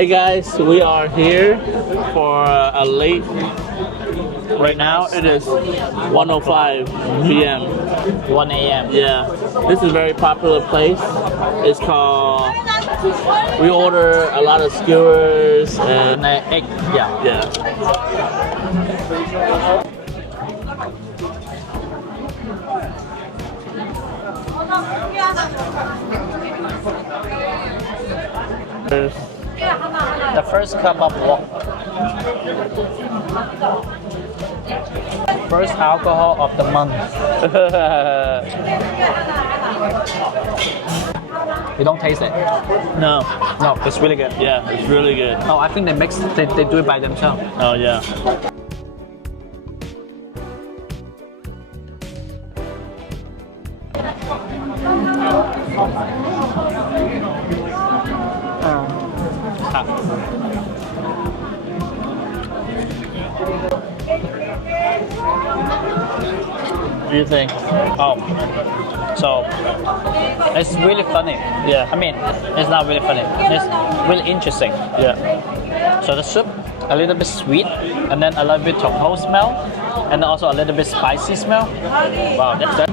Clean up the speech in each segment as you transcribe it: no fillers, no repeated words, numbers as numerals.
Hey guys, we are here for a late. Right now it is 1:05 p.m. 1 a.m. Yeah, this is a very popular place. It's called. We order a lot of skewers and Egg, yeah. yeah. The first cup of water. First alcohol of the month. You don't taste it? No, No, it's really good. yeah, it's really good. Oh, I think they do it by themselves. Oh yeah. What do you think? Oh, so it's really funny. Yeah. I mean, it's not really funny. It's really interesting. Yeah. So the soup, a little bit sweet, and then a little bit tomato smell, and also a little bit spicy smell. Wow, that's that.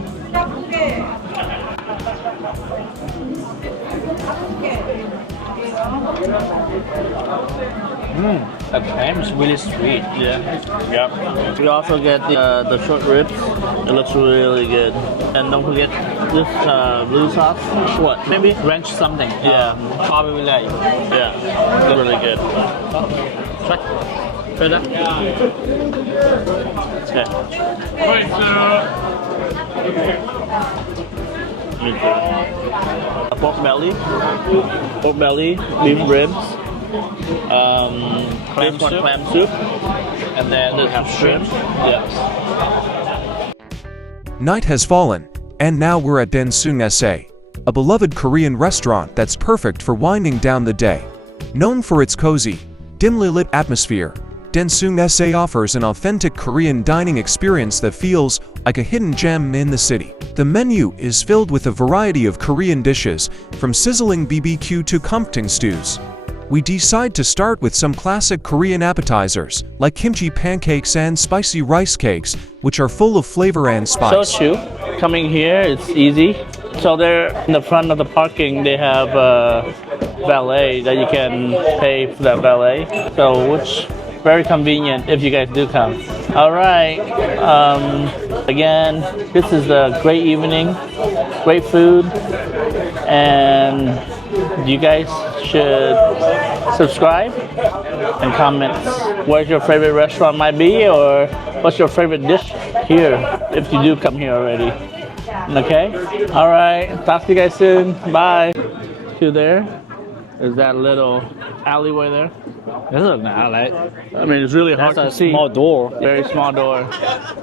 The cream is really sweet. Yeah. Yeah. We also get the short ribs. It looks really good. And don't forget this blue sauce. What? Maybe? Ranch something. Yeah. Probably like. Yeah. Really good. Try. Try that. Okay. Pork belly, beef ribs, clam soup, And then we have shrimp. Yeah. Night has fallen, and now we're at 𝐥𝐢𝐤𝐤, a beloved Korean restaurant that's perfect for winding down the day. Known for its cozy, dimly lit atmosphere, 𝐥𝐢𝐤𝐤 offers an authentic Korean dining experience that feels like a hidden gem in the city. The menu is filled with a variety of Korean dishes, from sizzling BBQ to 𝐏𝐻𝐢 stews. We decide to start with some classic Korean appetizers, like kimchi pancakes and spicy rice cakes, which are full of flavor and So spice. cheap. Coming here, it's easy. So there in the front of the parking, they have valet that you can pay for that valet. So which very convenient if you guys do come. All right. Again, this is a great evening, great food, and you guys should subscribe and comment where's your favorite restaurant might be, or what's your favorite dish here if you do come here already. Okay? All right. Talk to you guys soon. Bye. To there is that little alleyway there. This is an alley. I mean, it's really hard That's to a see. small door. Very small door.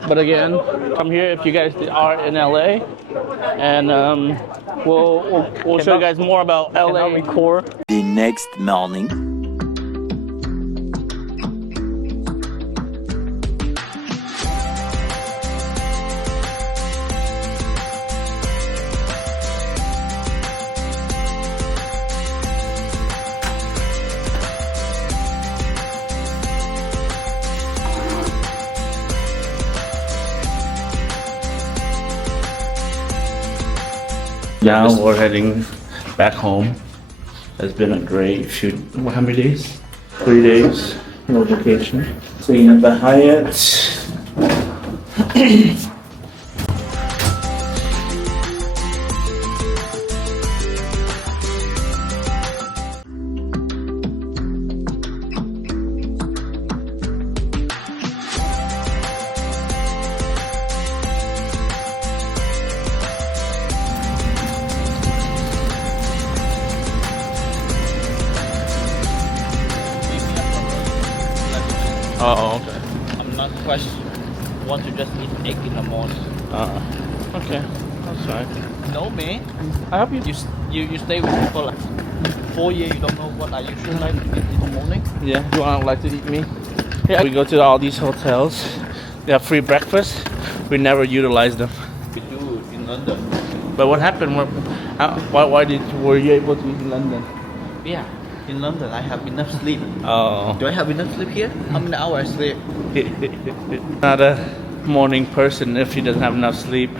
But again, come here if you guys are in LA, and we'll show you guys more about LA. Record. The next morning. Now we're heading back home. It's been a great how many days? 3 days. No vacation. Staying at the Hyatt. Oh, okay. I'm not quite want to just eat egg in the morning. Okay, that's fine. No, me. I hope you. You stay with me for like 4 years. You don't know what I usually like to eat in the morning. Yeah, you don't like to eat meat? Yeah. We go to all these hotels. They have free breakfast. We never utilize them. We do in London. But what happened? Why were you able to eat in London? Yeah, In London, I have enough sleep. Oh. Do I have enough sleep here? How many hours sleep? Not a morning person if he doesn't have enough sleep.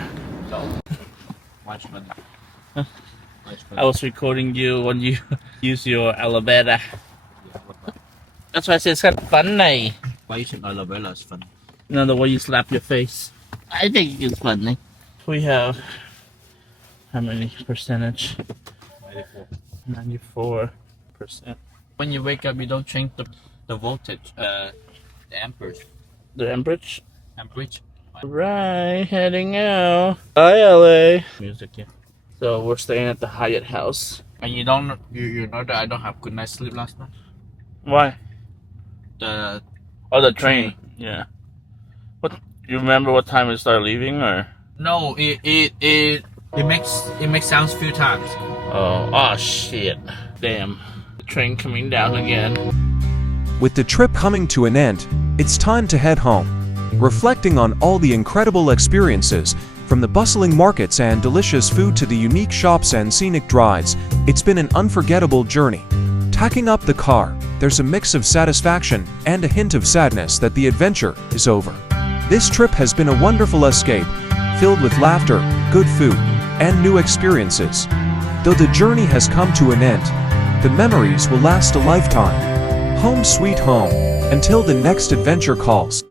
I was recording you when you use your elevator. That's why I said it's kind of funny. Why you think elevator is fun? You know, the way you slap your face. I think it's funny. We have how many percentage? 94%. When you wake up, you don't change the voltage, the amperage. The amperage? Amperage. Right, heading out. Bye, LA. Music, yeah. So we're staying at the Hyatt house. And you know that I don't have good night's sleep last night. Why? The The train. Yeah. What? You remember what time we started leaving, or? no, it makes sounds few times. Oh shit. Damn. The train coming down again. With the trip coming to an end, it's time to head home. Reflecting on all the incredible experiences, from the bustling markets and delicious food to the unique shops and scenic drives, it's been an unforgettable journey. Tacking up the car, there's a mix of satisfaction and a hint of sadness that the adventure is over. This trip has been a wonderful escape, filled with laughter, good food, and new experiences. Though the journey has come to an end, the memories will last a lifetime. Home sweet home, until the next adventure calls.